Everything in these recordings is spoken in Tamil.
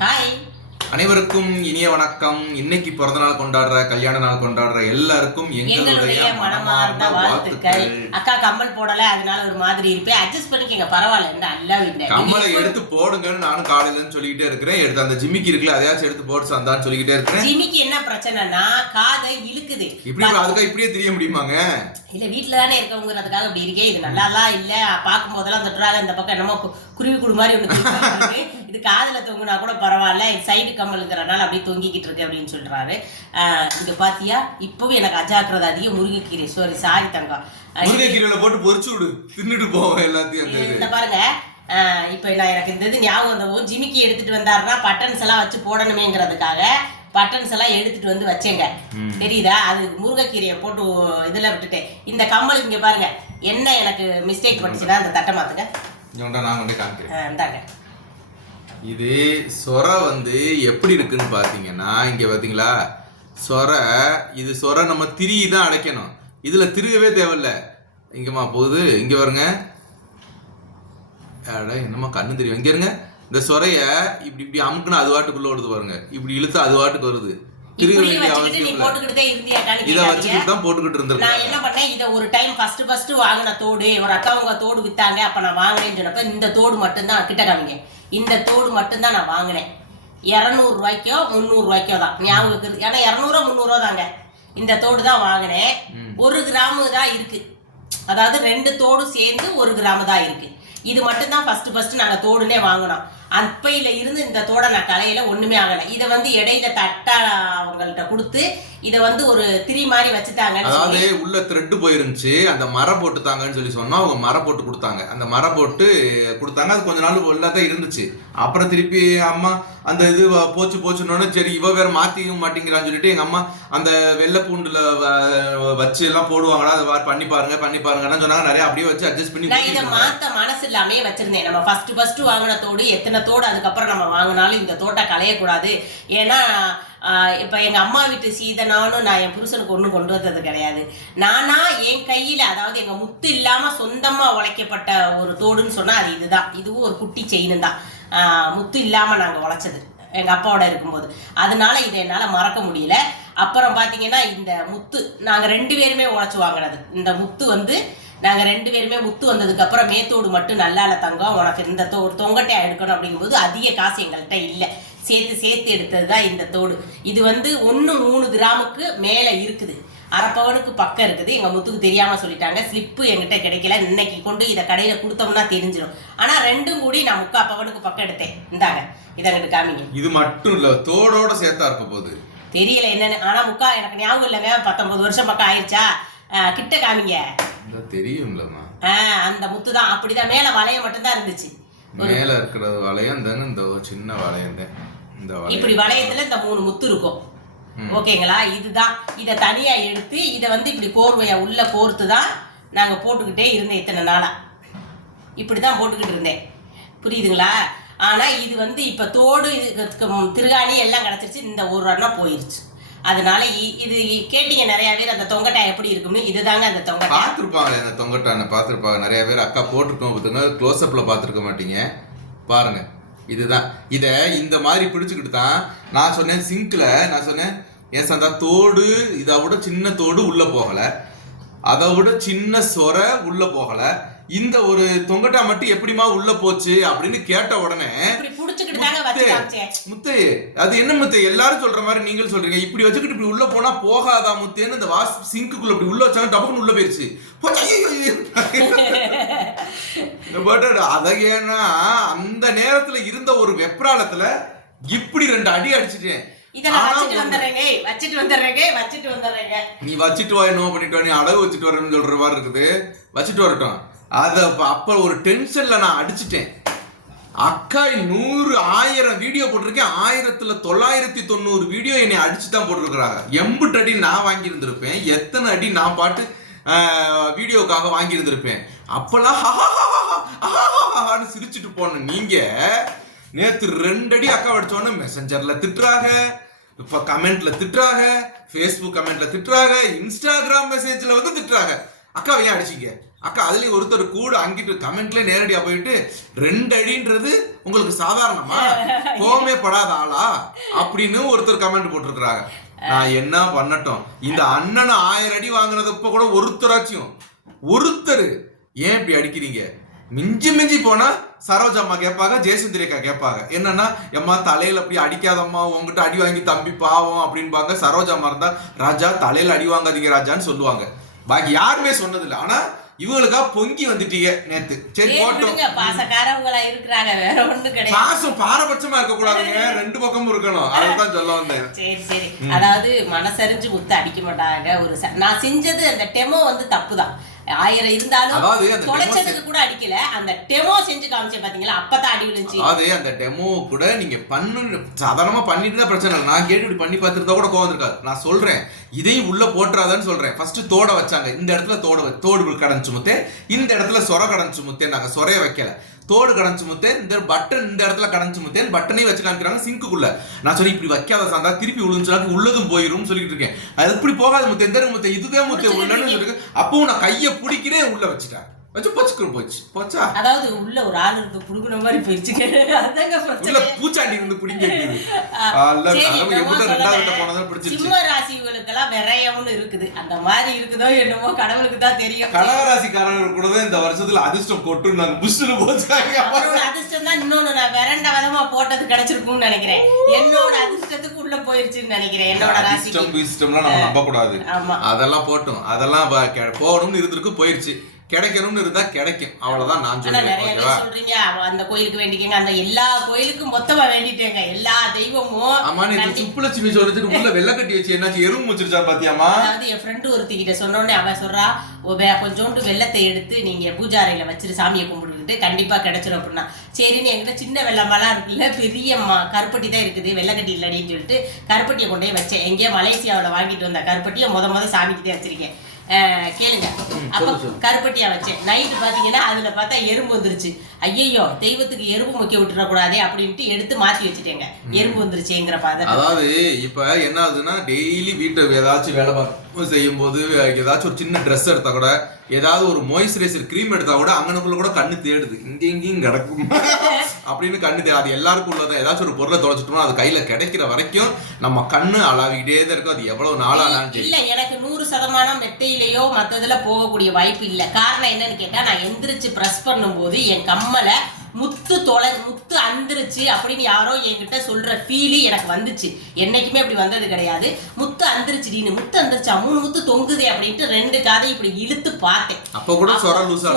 ஹாய் அனைவருக்கும் இனிய வணக்கம். இன்னைக்கு பிறந்த நாள் கொண்டாடுற கல்யாண நாள் கொண்டாடுற எல்லாருக்கும் எங்களுடைய மனமார்ந்த வாழ்த்துக்கள். அக்கா கம்மல் போடல அதனால ஒரு மாதிரி இருப்பேன். அட்ஜஸ்ட் பண்ணிக்கங்க பரவாயில்ல இந்த அல்ல கம்மலை எடுத்து போடுங்கன்னு நானும் காலையில சொல்லிக்கிட்டே இருக்கிறேன். எடுத்து அந்த ஜிம்மிக்கு இருக்குல்ல அதையாச்சும் எடுத்து போட்டு சந்தான்னு சொல்லிக்கிட்டே இருக்கிறேன். ஜிமிக்கு என்ன பிரச்சனைனா காதை இழுக்குது. இப்படி அதுக்காக இப்படியே தெரிய முடியுமாங்க? இல்ல வீட்ல தானே இருக்கவங்கிறதுக்காக இப்படி இருக்கே இது நல்லாலாம் இல்ல பார்க்கும் போதெல்லாம் தொட்டுறாங்க இந்த பக்கம் என்னமோ குருவி குடு மாதிரி இருக்கு. இது காதுல தொங்குனா கூட பரவாயில்ல சைடு கம்மலுங்கிறனால அப்படியே தொங்கிக்கிட்டு இருக்கு அப்படின்னு சொல்றாரு. ஆஹ் இங்க பாத்தியா? இப்பவும் எனக்கு அஜாக்கிரதை அதிகம் முருங்கைக்கீரை. சாரி சாரி தங்கம். முருங்கைக்கீரையில போட்டு பொரிச்சு விடு. தின்னுட்டு போவோம் எல்லாத்தையும். இந்த பாருங்க. ஆஹ் இப்ப நான் எனக்கு இந்த இது ஞாபகம் வந்தவும் ஜிமிக்கி எடுத்துட்டு வந்தாருன்னா பட்டன்ஸ் எல்லாம் வச்சு போடணுமேங்கிறதுக்காக பட்டன்ஸ் எல்லாம் எடுத்துட்டு வந்து வச்சேங்க. தெரியுதா? அது முருங்கைக்கீரையை போட்டு இதுல விட்டுட்டேன். இந்த கம்மல் இங்க பாருங்க. என்ன எனக்கு மிஸ்டேக் பண்ணுச்சுன்னா அந்த தட்டை மாத்துங்க. நான் கொண்டே காமிக்கிறேன். இந்தாங்க. இது சொரை வந்து எப்படி இருக்குன்னு பாத்தீங்கன்னா இங்க பாத்தீங்களா சொரை இது சொரை நம்ம திரி தான் அடைக்கணும். இதுல திருகவே தேவையில்ல. இங்கம்மா போகுது. இங்க பாருங்க. அட என்னம்மா கண்ணு தெரியும். இங்க இருங்க. இந்த சொரைய இப்படி இப்படி அமுக்குனா அது வாட்டுக்குள்ள வருது பாருங்க. இப்படி இழுத்து அது வாட்டுக்கு வருது. இதை தான் போட்டுக்கிட்டு நான் என்ன பண்ணேன்? இதை ஒரு டைம் ஃபர்ஸ்ட் ஃபர்ஸ்ட் வாங்கின தோடு ஒரு அக்காவங்க தோடு வித்தாங்க. அப்ப நான் வாங்கினேன்னு சொன்னப்ப இந்த தோடு மட்டும்தான் கிட்ட காமிங்க. இந்த தோடு மட்டும்தான் நான் வாங்கினேன். இரநூறு ரூபாய்க்கோ முந்நூறு ரூபாய்க்கோ தான். ஞாபகம் இருக்குது ஏன்னா இரநூறுவா முந்நூறுவா தாங்க. இந்த தோடு தான் வாங்கினேன். ஒரு கிராமு தான் இருக்கு. அதாவது ரெண்டு தோடு சேர்ந்து ஒரு கிராமு தான் இருக்கு. இது மட்டும்தான் ஃபர்ஸ்ட் ஃபர்ஸ்ட் நாங்க தோடுனே வாங்கினோம். அப்பையில இருந்து இந்த தோடை நான் கலையில ஒண்ணுமே ஆகலை. இதை வந்து இடையில தட்டா அவங்கள்ட்ட கொடுத்து இதை வந்து ஒரு திரி மாதிரி வச்சுட்டாங்கன்னு அதாவது உள்ள த்ரெட் போயிருந்துச்சு அந்த மரம் போட்டு தாங்கன்னு சொல்லி சொன்னா அவங்க மரம் போட்டு கொடுத்தாங்க. அந்த மரம் போட்டு கொடுத்தாங்க அது கொஞ்ச நாள் உள்ள தான் இருந்துச்சு. அப்புறம் திருப்பி அம்மா அந்த இது போச்சு போச்சுன்னொன்னு சரி இவ வேற மாத்திக்க மாட்டேங்கிறான்னு சொல்லிட்டு எங்க அம்மா அந்த வெள்ளை பூண்டுல வச்சு எல்லாம் போடுவாங்களா அதை பண்ணி பாருங்க பண்ணி பாருங்கன்னு சொன்னாங்க. நிறைய அப்படியே வச்சு அட்ஜஸ்ட் பண்ணி நான் இதை மாத்த மனசு இல்லாமே வச்சிருந்தேன். நம்ம ஃபர்ஸ்ட் ஃபர்ஸ்ட் வாங்கின தோடு எத்தனை தோடு அதுக்கப்புறம் நம்ம வாங்கினாலும் இந்த தோட்டை களையக்கூடாது. ஏன்னா இப்போ எங்கள் அம்மா வீட்டு சீதனானும் நான் என் புருஷனுக்கு ஒன்றும் கொண்டு வந்தது கிடையாது. நானா என் கையில் அதாவது எங்கள் முத்து இல்லாமல் சொந்தமாக உழைக்கப்பட்ட ஒரு தோடுன்னு சொன்னால் அது இதுதான். இதுவும் ஒரு குட்டி செயின் தான். முத்து இல்லாமல் நாங்கள் உழைச்சது. எங்கள் அப்பாவோட இருக்கும்போது. அதனால இதை என்னால் மறக்க முடியல. அப்புறம் பார்த்தீங்கன்னா இந்த முத்து நாங்கள் ரெண்டு பேருமே உழைச்சி வாங்கினது. இந்த முத்து வந்து நாங்கள் ரெண்டு பேருமே முத்து வந்ததுக்கு அப்புறம் மேத்தோடு மட்டும் நல்லா தங்கம் உனக்கு இந்த தொ தொங்கட்டையாக எடுக்கணும் அப்படிங்கும்போது அதிக காசு எங்கள்கிட்ட இல்லை. சேர்த்து சேர்த்து எடுத்தது தான் இந்த தோடு. இது வந்து ஒன்று மூணு கிராமுக்கு மேலே இருக்குது. அரை பவனுக்கு பக்கம் இருக்குது. எங்க முத்துக்கு தெரியாம சொல்லிட்டாங்க. ஸ்லிப்பு என்கிட்ட கிடைக்கல. இன்னைக்கு கொண்டு இதை கடையில கொடுத்தோம்னா தெரிஞ்சிடும் ஆனா ரெண்டும் கூடி நான் முக்கா பவனுக்கு பக்கம் எடுத்தேன். இந்தாங்க. இதை எங்கிட்ட காமிங்க. இது மட்டும் இல்ல தோடோட சேர்த்தா இருக்க போகுது. தெரியல என்னன்னு. ஆனா முக்கா எனக்கு ஞாபகம் இல்லைங்க. பத்தொன்பது வருஷம் பக்கம் ஆயிடுச்சா கிட்ட காமிங்க. தெரியும்லம்மா. ஆஹ் அந்த முத்து தான். அப்படிதான். மேல வளையம் மட்டும்தான் இருந்துச்சு. மேல இருக்கிற வளையம் தானே இந்த ஒரு சின்ன வளையம் தான் இந்த இப்படி வளையத்துல இந்த மூணு முத்து இருக்கும். ஓகேங்களா? இதுதான். இதை தனியா எடுத்து இதை வந்து இப்படி கோர்வையா உள்ள கோர்த்து தான் நாங்க போட்டுக்கிட்டே இருந்தேன் இத்தனை நாளா. இப்படிதான் போட்டுக்கிட்டு இருந்தேன். புரியுதுங்களா? ஆனா இது வந்து இப்ப தோடு திருகாணி எல்லாம் கிடைச்சிருச்சு இந்த ஒரு அண்ணா போயிருச்சு. அதனால இது கேட்டீங்க நிறைய பேர் அந்த தொங்கட்டா எப்படி இருக்கும்னு இதுதாங்க அந்த தொங்கட்டா. பார்த்துருப்பாங்களே அந்த தொங்கட்டான பார்த்துருப்பாங்க. நிறைய பேர் அக்கா போட்டிருக்கோம் பார்த்துங்க க்ளோஸ்அப்பில் பார்த்துருக்க மாட்டீங்க. பாருங்க இதுதான். இதை இந்த மாதிரி பிடிச்சிக்கிட்டு தான் நான் சொன்னேன் சிங்கில் நான் சொன்னேன் ஏன் சந்தா தோடு இதை விட சின்ன தோடு உள்ள போகல. அதை விட சின்ன சொர உள்ள போகலை. இந்த ஒரு தொங்கட்டா மட்டும் எப்படிமா உள்ள போச்சு அப்படின்னு கேட்ட உடனே முத்து அது என்ன முத்து எல்லாரும் சொல்ற மாதிரி நீங்களும் சொல்றீங்க. இப்படி வச்சுக்கிட்டு இப்படி உள்ள போனா போகாதா முத்தேன்னு இந்த வாஷ் சிங்க்குள்ள இப்படி உள்ள வச்சாங்க டபக்குன்னு உள்ள போயிருச்சு. But அதை ஏன்னா அந்த நேரத்துல இருந்த ஒரு வெப்ராளத்துல இப்படி ரெண்டு அடி அடிச்சிட்டேன். நீ வச்சுட்டு வா என்னவோ பண்ணிட்டு வா, நீ அடகு வச்சுட்டு வரேன்னு சொல்ற மாதிரி இருக்குது. வச்சுட்டு வரட்டும். அதை அப்போ ஒரு டென்ஷனில் நான் அடிச்சிட்டேன். அக்கா நூறு ஆயிரம் வீடியோ போட்டிருக்கேன். ஆயிரத்துல தொள்ளாயிரத்தி தொண்ணூறு வீடியோ என்னை அடிச்சு தான் போட்டிருக்கிறாங்க. எண்பட்டு அடி நான் வாங்கியிருந்திருப்பேன். எத்தனை அடி நான் பாட்டு வீடியோக்காக வாங்கியிருந்திருப்பேன். அப்பெல்லாம் ஹஹாஹாஹாஹான்னு சிரிச்சுட்டு போன நீங்க நேத்து ரெண்டு அடி அக்கா அடிச்சோன்னு மெசஞ்சர்ல திட்டுறாங்க. இப்போ கமெண்ட்ல திட்டுறாங்க. ஃபேஸ்புக் கமெண்ட்ல திட்டுறாங்க. இன்ஸ்டாகிராம் மெசேஜ்ல வந்து திட்டுறாங்க. அக்காவை ஏன் அடிச்சிங்க? அக்கா அதுலயும் ஒருத்தர் கூட அங்கிட்டு கமெண்ட்ல நேரடியா போயிட்டு ரெண்டு அடின்றது உங்களுக்கு சாதாரணமா? கோவமே படாத ஆளா? அப்படின்னு ஒருத்தர் கமெண்ட் போட்டிருக்கிறாங்க. நான் என்ன பண்ணட்டும்? இந்த அண்ணன் ஆயிரம் அடி வாங்குனது இப்ப கூட ஒருத்தராச்சும். ஒருத்தர். ஏன் இப்படி அடிக்கிறீங்க? மிஞ்சி மிஞ்சி போனா சரோஜா அம்மா கேட்பாங்க ஜெயசுந்தரி அக்கா கேட்பாங்க. என்னன்னா எம்மா தலையில அப்படி அடிக்காதம்மா உங்ககிட்ட அடி வாங்கி தம்பி பாவம் அப்படின்பாங்க. சரோஜா அம்மா இருந்தா ராஜா தலையில அடி வாங்காதீங்க ராஜான்னு சொல்லுவாங்க. பாக்கி யாருமே சொன்னதில்லை. ஆனா இவங்களுக்கா பொங்கி வந்துட்டீங்க நேத்து. சரி போட்டோம். பாசக்காரவங்களா இருக்கிறாங்க வேற ஒண்ணும் கிடையாது. பாசம் பாரபட்சமா இருக்க கூடாதுங்க ரெண்டு பக்கமும் இருக்கணும். அதான் சொல்ல வந்தேன். சரி சரி. அதாவது மனசரிஞ்சு முத்து அடிக்க மாட்டாங்க. ஒரு நான் செஞ்சது அந்த டெமோ வந்து தப்புதான். ஆயிரம் இருந்தாலும் தொலைச்சதுக்கு கூட அடிக்கல. அந்த டெமோ செஞ்சு காமிச்சேன் பாத்தீங்களா? அப்பதான் அடி விழுந்துச்சு. அதாவது அந்த டெமோ கூட நீங்க பண்ணு சாதாரணமா பண்ணிட்டு தான் பிரச்சனை இல்லை. நான் கேட்டு இப்படி பண்ணி பார்த்துருந்தா கூட கோவம் இருக்காது நான் சொல்றேன். இதையும் உள்ள போட்டுறாதான்னு சொல்றேன். ஃபர்ஸ்ட் தோட வச்சாங்க. இந்த இடத்துல தோட தோடு கடந்துச்சு முத்தே இந்த இடத்துல சொர கடந்துச்சு முத்தே நாங்க சொரைய வைக்கல. தோடு கடைஞ்சு முத்தேன் இந்த பட்டன் இந்த இடத்துல கடைஞ்சு முத்தேன் பட்டனையும் வச்சு காமிக்கிறாங்க சிங்க்குள்ள நான் சொல்லி இப்படி வைக்காத சாந்தா திருப்பி விழுந்துச்சுனா உள்ளதும் போயிரும் சொல்லிட்டு இருக்கேன். அது இப்படி போகாது முத்தேன் இந்த முத்தேன் இதுதான் முத்தேன் உள்ளன்னு சொல்லிட்டு அப்பவும் நான் கையை பிடிக்கிறேன் உள்ள வச்சுட்டேன். வச்சு பொச்சுக்கு போச்சு. போச்சா. அதாவது உள்ள ஒரு ஆள் இருக்கு புடுக்குற மாதிரி போயிடுச்சுங்க அதாங்க பிரச்சனை. பூச்சாண்டி இருந்து பிடிங்க சிம்ம ராசிகளுக்கெல்லாம் விரயம்னு இருக்குது. அந்த மாதிரி இருக்குதோ என்னமோ கடவுளுக்கு தான் தெரியும். கடகராசிக்காரர்கள் கூட தான் இந்த வருஷத்துல அதிர்ஷ்டம் கொட்டு நாங்க புஷ்னு போச்சாங்க அவரோட அதிர்ஷ்டம் தான் இன்னொன்னு நான் விரண்ட விதமா போட்டது கிடைச்சிருக்கும்னு நினைக்கிறேன். என்னோட அதிர்ஷ்டத்துக்கு உள்ள போயிருச்சுன்னு நினைக்கிறேன். என்னோட இஷ்டம்லாம் நம்ம நம்ப கூடாது ஆமா. அதெல்லாம் போட்டோம். அதெல்லாம் போகணும்னு இருந்திருக்கு போயிருச்சு. கிடைக்கணும்னு இருந்தா கிடைக்கும். அவ்வளவுதான் நான் சொல்றேன் நிறைய பேர் சொல்றீங்க அந்த கோயிலுக்கு வேண்டிக்கங்க அந்த எல்லா கோயிலுக்கும் மொத்தமா வேண்டிட்டேங்க எல்லா தெய்வமும் ஆமா நீ சுப்புலட்சுமி சொல்லிட்டு உள்ள வெள்ளை கட்டி வச்சு என்னாச்சு எறும்பு முடிச்சிருச்சா பாத்தியாமா அதாவது என் ஃப்ரெண்டு ஒருத்திக்கிட்ட சொன்னோடனே அவ சொல்றா "ஓ, வே- கொஞ்சோண்டு வெள்ளத்தை எடுத்து நீங்க பூஜை அறையில வச்சுட்டு சாமியை கும்பிட்டுக்கிட்டு கண்டிப்பா கிடைச்சிரும் அப்படின்னா. சரின்னு என்கிட்ட சின்ன வெள்ளமெல்லாம் இருக்குல்ல பெரிய கருப்பட்டி தான் இருக்குது வெள்ளக்கட்டி இல்லடின்னு சொல்லிட்டு கருப்பட்டியை கொண்டு போய் வச்சேன். எங்கேயோ மலேசியாவுல வாங்கிட்டு வந்த கருப்பட்டியை முத முத சாமிக்கிட்டே வச்சிருக்கேன். அஹ், கேளுங்க. அப்ப கருப்பட்டியா வச்சேன். நைட்டு பாத்தீங்கன்னா அதுல பார்த்தா எறும்பு வந்துருச்சு. ஐயையோ தெய்வத்துக்கு எறும்பு முக்கிய விட்டுறக்கூடாதே அப்படின்ட்டு எடுத்து மாத்தி வச்சுட்டேங்க. எறும்பு வந்துருச்சுங்கிற பாதை. அதாவது இப்ப என்ன ஆகுதுன்னா டெய்லி வீட்டை ஏதாச்சும் வேலை பார்க்கும் செய்யும் போது ஏதாச்சும் ஒரு சின்ன ட்ரெஸ் எடுத்தா கூட ஏதாவது ஒரு மாய்ஸ்சரைசர் க்ரீம் எடுத்தா கூட அங்கனுக்குள்ள கூட கண்ணு தேடுது. இங்க இங்கேயும் கிடக்கும். அப்படின்னு கண்ணு தேடும் அது எல்லாருக்கும் உள்ளதான் ஏதாச்சும் ஒரு பொருளை தொலைச்சிட்டோம்னா அது கையில கிடைக்கிற வரைக்கும் நம்ம கண்ணு அளாவிக்கிட்டே தான் இருக்கும். அது எவ்வளவு நாளானாலும் இல்ல எனக்கு நூறு சதமானம் மெத்தையிலயோ மத்ததுல போகக்கூடிய வாய்ப்பு இல்ல. காரணம் என்னன்னு கேட்டா நான் எந்திரிச்சு பிரஸ் பண்ணும்போது என் கம்மலை முத்து தொலை முத்து அந்திருச்சு அப்படின்னு யாரோ என்கிட்ட சொல்ற ஃபீலு எனக்கு வந்துச்சு. என்னைக்குமே அப்படி வந்தது கிடையாது. முத்து அந்திருச்சுடின்னு முத்து அந்திருச்சா? மூணு முத்து தொங்குதே அப்படின்ட்டு ரெண்டு காதை இப்படி இழுத்து பார்த்தேன். அப்ப கூட சொர லூசா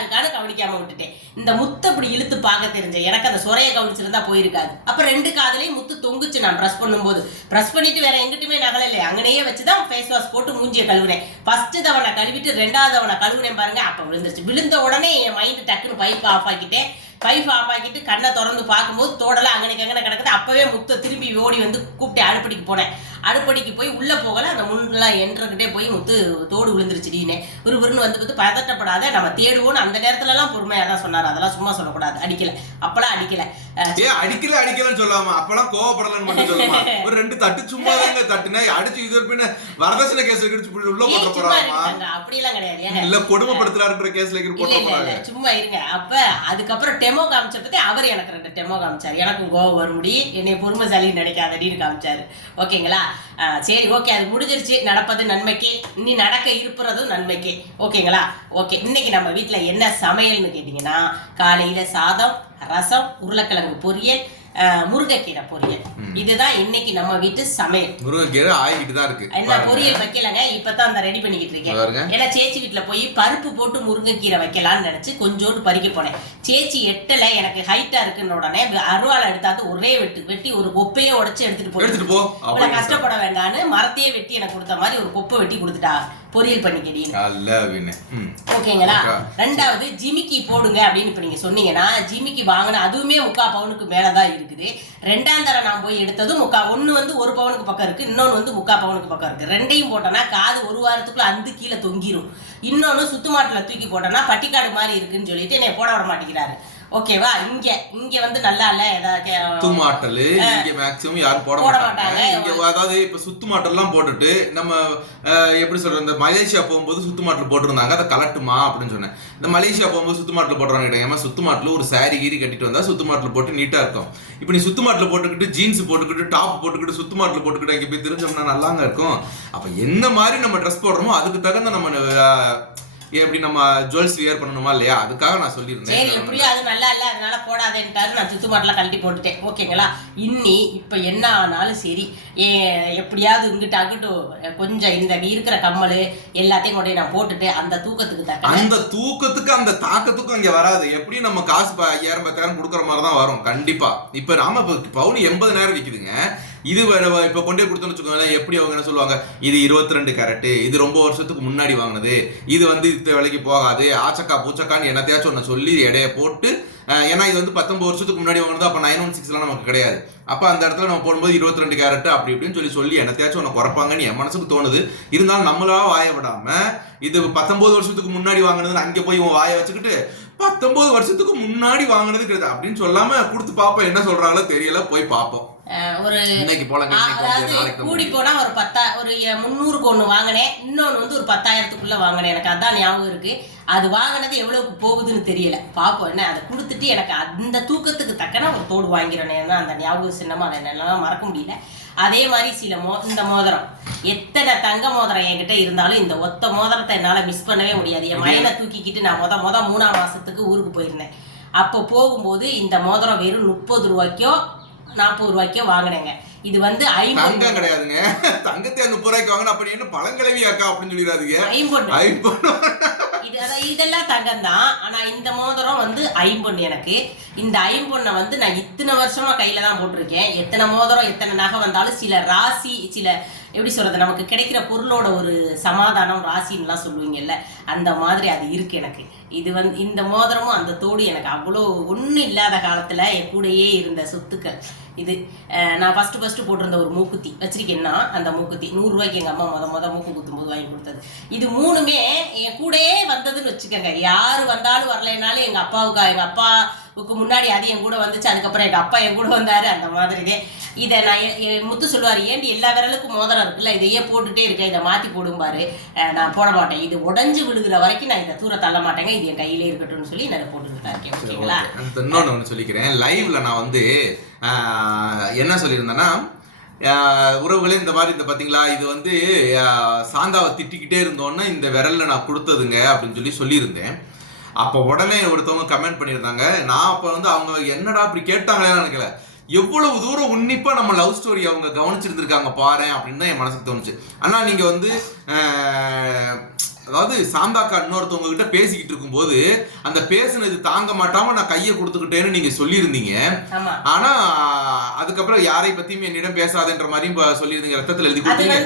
இருக்கான்னு விட்டுட்டேன். இந்த முத்து அப்படி இழுத்து பார்க்க தெரிஞ்ச எனக்கு அந்த சொரைய கவனிச்சிருந்தா போயிருக்காது. அப்ப ரெண்டு காதுலயும் முத்து தொங்குச்சு நான் ப்ரெஸ் பண்ணும்போது. ப்ரெஸ் பண்ணிட்டு வேற எங்கிட்டுமே நகல இல்லை அங்கனையே வச்சுதான் ஃபேஸ் வாஷ் போட்டு மூஞ்சிய கழுவுனேன் ஃபர்ஸ்ட் தவணை கழுவிட்டு ரெண்டாவது தவணை கழுவுனேன் பாருங்க அப்ப விழுந்துருச்சு. விழுந்த உடனே என் மைண்ட் டக்குன்னு பைப் ஆஃப் ஆக்கிட்டேன். பைப் ஆஃப் ஆக்கிட்டு கண்ணை திறந்து பார்க்கும்போது தோடலாம் அங்கனைக்கு அங்கே கிடக்குது அப்போவே முத்த திரும்பி ஓடி வந்து கூப்பிட்டு அடுப்படிக்கு போனேன். அடுப்படிக்கு போய் உள்ள போகல அந்த முன்னெல்லாம் என்றகிட்டே போய் முத்து தோடு விழுந்துருச்சுடினே ஒரு விருன்னு வந்து பார்த்து பதட்டப்படாத நம்ம தேடுவோம்னு அந்த நேரத்துல எல்லாம் பொறுமையா தான் சொன்னார். அதெல்லாம் சும்மா சொல்லக்கூடாது. அடிக்கல. அப்பெல்லாம் அடிக்கல. ஏ அடிக்கல அடிக்கலன்னு சொல்லாம அப்பெல்லாம் கோவப்படலன்னு மட்டும் சொல்லுமா? ஒரு ரெண்டு தட்டு சும்மா தாங்க தட்டுனா அடிச்சு இது பின்ன வரதட்சணை கேஸ் இப்படி உள்ள போட்ட சும்மா போறாமா இருக்காங்க அப்படியெல்லாம் கிடையாது. இல்ல கொடுமைப்படுத்துறாருன்ற கேஸ்ல இருக்கு இல்ல போட்ட போறாங்க. சும்மா இருங்க. அப்ப அதுக்கப்புறம் டெமோ காமிச்ச பத்தி அவர் எனக்கு ரெண்டு டெமோ காமிச்சாரு. எனக்கும் கோவம் வரும்படி என்னை பொறுமைசாலின்னு நினைக்காதடின்னு காமிச்சாரு. ஓகேங்களா? சரி ஓகே அது முடிஞ்சிருச்சு. நடப்பது நன்மைக்கு. இனி நடக்க இருப்புறதும் நன்மைக்கு. ஓகேங்களா? ஓகே இன்னைக்கு நம்ம வீட்டில் என்ன சமையல்னு கேட்டீங்கன்னா காலையில சாதம் ரசம் உருளைக்கிழங்கு பொரியல் முருங்கைக்கீரை பொரியல். இதுதான் இன்னைக்கு நம்ம வீட்டு சமையல். முருங்கைக்கீரை ஆகிட்டு தான் இருக்கு. என்ன. பொரியல் வைக்கலங்க? இப்பதான் அந்த ரெடி பண்ணிக்கிட்டு இருக்கேன். ஏன்னா சேச்சி வீட்ல போய் பருப்பு போட்டு முருங்கைக்கீரை வைக்கலாம்னு நினைச்சு கொஞ்சோண்டு பறிக்க போனேன். சேச்சி எட்டல எனக்கு ஹைட்டா இருக்குன்னு உடனே அருவாளை எடுத்தாந்து ஒரே வெட்டு வெட்டி ஒரு கொப்பையே உடைச்சு எடுத்துட்டு போய் எடுத்துட்டு போ. கஷ்டப்பட வேண்டாம்னு மரத்தையே வெட்டி எனக்கு கொடுத்த மாதிரி ஒரு கொப்பை வெட்டி கொடுத்துட்டா. பொரியல் ம். ஓகேங்களா? ஓகே. ரெண்டாவது ஜிமிக்கி போடுங்க அப்படின்னு இப்ப நீங்க சொன்னீங்கன்னா ஜிமிக்கி வாங்கின அதுவுமே முக்கா பவுனுக்கு மேலதான் இருக்குது. ரெண்டாம் தரம் நான் போய் எடுத்ததும் முக்கா ஒண்ணு வந்து ஒரு பவுனுக்கு பக்கம் இருக்கு இன்னொன்னு வந்து முக்கா பவுனுக்கு பக்கம் இருக்கு. ரெண்டையும் போட்டோன்னா காது ஒரு வாரத்துக்குள்ள அந்து கீழே தொங்கிரும். இன்னொன்னு சுத்துமாட்டுல தூக்கி போட்டோன்னா பட்டிக்காடு மாதிரி இருக்குன்னு சொல்லிட்டு என்னை போட விட மாட்டேங்கிறாரு. ஓகேவா இங்க இங்க வந்து நல்லா இல்ல ஏதாவது சுத்து மாட்டல் இங்க மேக்ஸிமம் யாரும் போட மாட்டாங்க. இங்க அதாவது இப்ப சுத்து மாட்டல்லாம் போட்டுட்டு நம்ம எப்படி சொல்றது இந்த மலேசியா போகும்போது சுத்து மாட்டல் போட்டிருந்தாங்க. அதை கலட்டுமா அப்படின்னு சொன்னேன். இந்த மலேசியா போகும்போது சுத்து மாட்டல் போடுறாங்க ஏமா சுத்து மாட்டல் ஒரு saree கீரி கட்டிட்டு வந்தா சுத்து மாட்டல் போட்டு நீட்டா இருக்கும். இப்போ நீ சுத்து மாட்டல் போட்டுக்கிட்டு ஜீன்ஸ் போட்டுக்கிட்டு டாப் போட்டுக்கிட்டு சுத்து மாட்டல் போட்டுக்கிட்டு இங்க போய் தெரிஞ்சோம்னா நல்லாங்க இருக்கும். அப்ப என்ன மாதிரி நம்ம ட்ரெஸ் போடுறோமோ அதுக்கு தகுந்த நம்ம எப்படி நம்ம ஜுவல்ஸ் வியர் பண்ணணுமா இல்லையா? அதுக்காக நான் சரி சொல்லியிருந்தேன் எப்படியோ அது நல்லா இல்ல அதனால போடாதேன்ட்டாரு. நான் சுத்து மாட்டல கழட்டி போட்டுட்டேன். ஓகேங்களா? இன்னி இப்ப என்ன ஆனாலும் சரி. ஏ எப்படியாவது இங்கிட்டு அங்கிட்டும் கொஞ்சம் இந்த இருக்கிற கம்மல் எல்லாத்தையும் கொண்டு நான் போட்டுட்டு அந்த தூக்கத்துக்கு தக்க அந்த தூக்கத்துக்கு அந்த தாக்கத்துக்கும் இங்க வராது. எப்படி நம்ம காசு ஐயாயிரம் பத்தாயிரம் கொடுக்குற மாதிரி தான் வரும். கண்டிப்பா. இப்ப நாம இப்ப பவுன் எண்பதாயிரம் விக்குதுங்க. இது இப்போ இப்ப கொண்டே கொடுத்தோம்னு வச்சுக்கோங்களேன் எப்படி அவங்க என்ன சொல்லுவாங்க? இது இருபத்தி ரெண்டு கேரட்டு இது ரொம்ப வருஷத்துக்கு முன்னாடி வாங்கினது. இது வந்து இந்த விலைக்கு போகாது. ஆச்சக்கா பூச்சக்கான்னு என்னத்தையாச்சும் ஒன்று சொல்லி எடையை போட்டு ஏன்னா இது வந்து பத்தொன்பது வருஷத்துக்கு முன்னாடி வாங்கினது அப்போ நைன் ஒன் சிக்ஸ்லாம் நமக்கு கிடையாது. அப்போ அந்த இடத்துல நம்ம போடும்போது இருபத்தி ரெண்டு கேரட் அப்படி இப்படின்னு சொல்லி சொல்லி என்னத்தையாச்சும் ஒன்று குறைப்பாங்கன்னு என் மனசுக்கு தோணுது. இருந்தாலும் நம்மளா வாய விடாம இது பத்தொன்பது வருஷத்துக்கு முன்னாடி வாங்கினது அங்கே போய் உன் வாயை வச்சுக்கிட்டு பத்தொன்பது வருஷத்துக்கு முன்னாடி வாங்கினது கிடையாது. அப்படின்னு சொல்லாம கொடுத்து பார்ப்போம் என்ன சொல்றாங்களோ தெரியல போய் பார்ப்போம். ஒரு அதாவது கூடி. போனா ஒரு பத்தா ஒரு முந்நூறுக்கு ஒண்ணு வாங்கினேன். இன்னொன்னு வந்து ஒரு பத்தாயிரத்துக்குள்ள வாங்கினேன். எனக்கு அதான் ஞாபகம் இருக்கு. அது வாங்கினது எவ்வளவுக்கு போகுதுன்னு தெரியல. பாப்போம் என்ன? அதை கொடுத்துட்டு எனக்கு அந்த தூக்கத்துக்கு தக்கன ஒரு தோடு வாங்கிறேன் அந்த ஞாபகம் சின்னமா அதை என்னால மறக்க முடியல. அதே மாதிரி சில மோ இந்த மோதிரம். எத்தனை தங்க மோதிரம் என்கிட்ட இருந்தாலும் இந்த ஒத்த மோதிரத்தை என்னால மிஸ் பண்ணவே முடியாது. என் மயனை தூக்கிக்கிட்டு நான் முத முத மூணாம் மாசத்துக்கு ஊருக்கு போயிருந்தேன். அப்போ போகும்போது இந்த மோதிரம் வெறும் முப்பது ரூபாய்க்கோ நாற்பது ரூபாய்க்கோ வாங்கினேங்க. இது வந்து தங்கம் கிடையாதுங்க. தங்கத்தை முப்பது ரூபாய்க்கு வாங்கினா அப்படி என்ன பழங்கிழவி அக்கா அப்படின்னு சொல்லிடாதீங்க. ஐம்பொண்ணு ஐம்பது. இது இதெல்லாம் தங்கம் தான் ஆனா இந்த மோதிரம் வந்து ஐம்பொண்ணு எனக்கு. இந்த ஐம்பொண்ணை வந்து நான் இத்தனை வருஷமா கையில தான் போட்டிருக்கேன். எத்தனை மோதிரம் எத்தனை நகை வந்தாலும் சில ராசி சில எப்படி சொல்றது நமக்கு கிடைக்கிற பொருளோட ஒரு சமாதானம் ராசின்னுலாம் சொல்லுவீங்கல்ல அந்த மாதிரி அது இருக்கு எனக்கு. இது வந்து இந்த மோதிரமும் அந்த தோடு எனக்கு அவ்வளோ ஒன்றும் இல்லாத காலத்தில் என் கூடயே இருந்த சொத்துக்கள். இது நான் ஃபஸ்ட்டு ஃபஸ்ட்டு போட்டிருந்த ஒரு மூக்குத்தி. வச்சிருக்கேன்னா அந்த மூக்குத்தி நூறுரூவாய்க்கு எங்கள் அம்மா மொதல் மொதல் மூக்கு குத்தும் போது வாங்கி கொடுத்தது. இது மூணுமே என் கூடயே வந்ததுன்னு வச்சுக்கோங்க. யார் வந்தாலும் வரலைனாலும் எங்கள் அப்பாவுக்கு எங்கள் அப்பா முன்னாடி அது என் கூட வந்துச்சு அதுக்கப்புறம் எங்கள் அப்பா என் கூட வந்தார் அந்த மாதிரி இதை நான் முத்து சொல்லுவார் ஏண்டி எல்லா விரலுக்கும் மோதிரம் இருக்குல்ல? இதையே போட்டுட்டே இருக்கேன் இதை மாற்றி போடும்பாரு நான் போட மாட்டேன். இது உடஞ்சு விழுகிற வரைக்கும் நான் இதை தூர தள்ள மாட்டேங்க. இது என் கையிலே இருக்கட்டும்னு சொல்லி நான் போட்டுக்கிட்டு தான் இருக்கேன் ஓகேங்களா? அந்த இன்னொன்னு ஒன்று சொல்லிக்கிறேன். லைவ்ல நான் வந்து என்ன சொல்லியிருந்தேன்னா உறவுகளே இந்த மாதிரி இந்த பாத்தீங்களா இது வந்து சாந்தாவை திட்டிக்கிட்டே இருந்தோன்னே இந்த விரல்ல நான் கொடுத்ததுங்க அப்படின்னு சொல்லி சொல்லியிருந்தேன். அப்போ உடனே ஒருத்தவங்க கமெண்ட் பண்ணியிருந்தாங்க. நான் அப்போ வந்து அவங்க என்னடா அப்படி கேட்டாங்களேன்னு நினைக்கல. எவ்வளவு தூரம் உன்னிப்பா நம்ம லவ் ஸ்டோரி அவங்க கவனிச்சிருந்திருக்காங்க பாரு அப்படின்னு தான் என் மனசுக்கு தோணுச்சு. ஆனா நீங்க வந்து ஆஹ், அதாவது சாந்தாக்கா இன்னொருத்தவங்க கிட்ட பேசிக்கிட்டு இருக்கும்போது அந்த பேசுனது தாங்க மாட்டாம நான் கையை கொடுத்துக்கிட்டேன்னு நீங்க சொல்லியிருந்தீங்க. ஆனா அதுக்கப்புறம் யாரை பத்தியும் என்னிடம் பேசாதன்ற மாதிரியும் சொல்லியிருந்தீங்க ரத்தத்துல எழுதி கொடுத்தீங்க.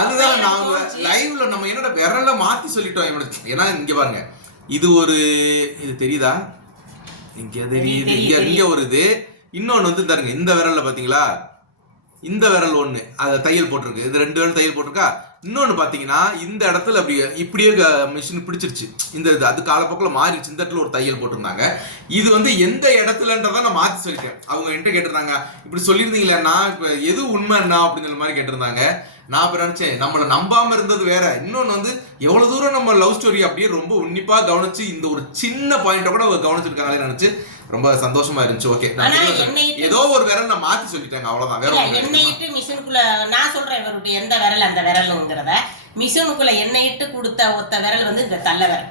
அதுதான் நாங்க. லைவ்ல நம்ம என்னோட விரல மாத்தி சொல்லிட்டோம். இவனுக்கு. ஏன்னா இங்க பாருங்க. இது ஒரு இது தெரியுதா? இங்க தெரியுது இங்க இங்க. ஒரு இது. இன்னொன்னு வந்து தருங்க இந்த விரல்ல பாத்தீங்களா? இந்த விரல் ஒண்ணு. அது தையல் போட்டிருக்கு. இது ரெண்டு விரல் தையல் போட்டிருக்கா? இன்னொன்னு பார்த்தீங்கன்னா இந்த இடத்துல அப்படி இப்படியே மிஷின் பிடிச்சிருச்சு. இந்த இது அது காலப்போக்கில் மாறிடுச்சு. இந்த இடத்துல ஒரு தையல் போட்டிருந்தாங்க. இது வந்து எந்த இடத்துலன்றதை நான் மாத்தி சொல்லிட்டேன். அவங்க என்கிட்ட கேட்டிருந்தாங்க இப்படி சொல்லியிருந்தீங்களேண்ணா இப்ப எது உண்மைண்ணா? அப்படின்னு மாதிரி கேட்டிருந்தாங்க. நான் அப்ப நினைச்சேன் நம்மளை நம்பாம இருந்தது வேற. இன்னொன்னு வந்து எவ்வளவு தூரம் நம்ம லவ் ஸ்டோரி அப்படியே ரொம்ப உன்னிப்பா கவனிச்சு இந்த ஒரு சின்ன பாயிண்ட கூட அவங்க கவனிச்சிருக்காங்களே நினைச்சு ரொம்ப சந்தோஷமா இருந்துச்சு. ஓகே ஏதோ ஒரு விரல் நான் மாத்தி சொல்லிட்டாங்க அவ்வளவுதான். வேற இல்ல, ஒண்ணும் எண்ணெய் கிடையாது. இட்டு மிஷினுக்குள்ள நான் சொல்றேன் இவருடைய எந்த விரல் அந்த விரலுங்கிறத. மிஷினுக்குள்ள எண்ணெய் இட்டு கொடுத்த ஒத்த விரல் வந்து இந்த தள்ள விரல்.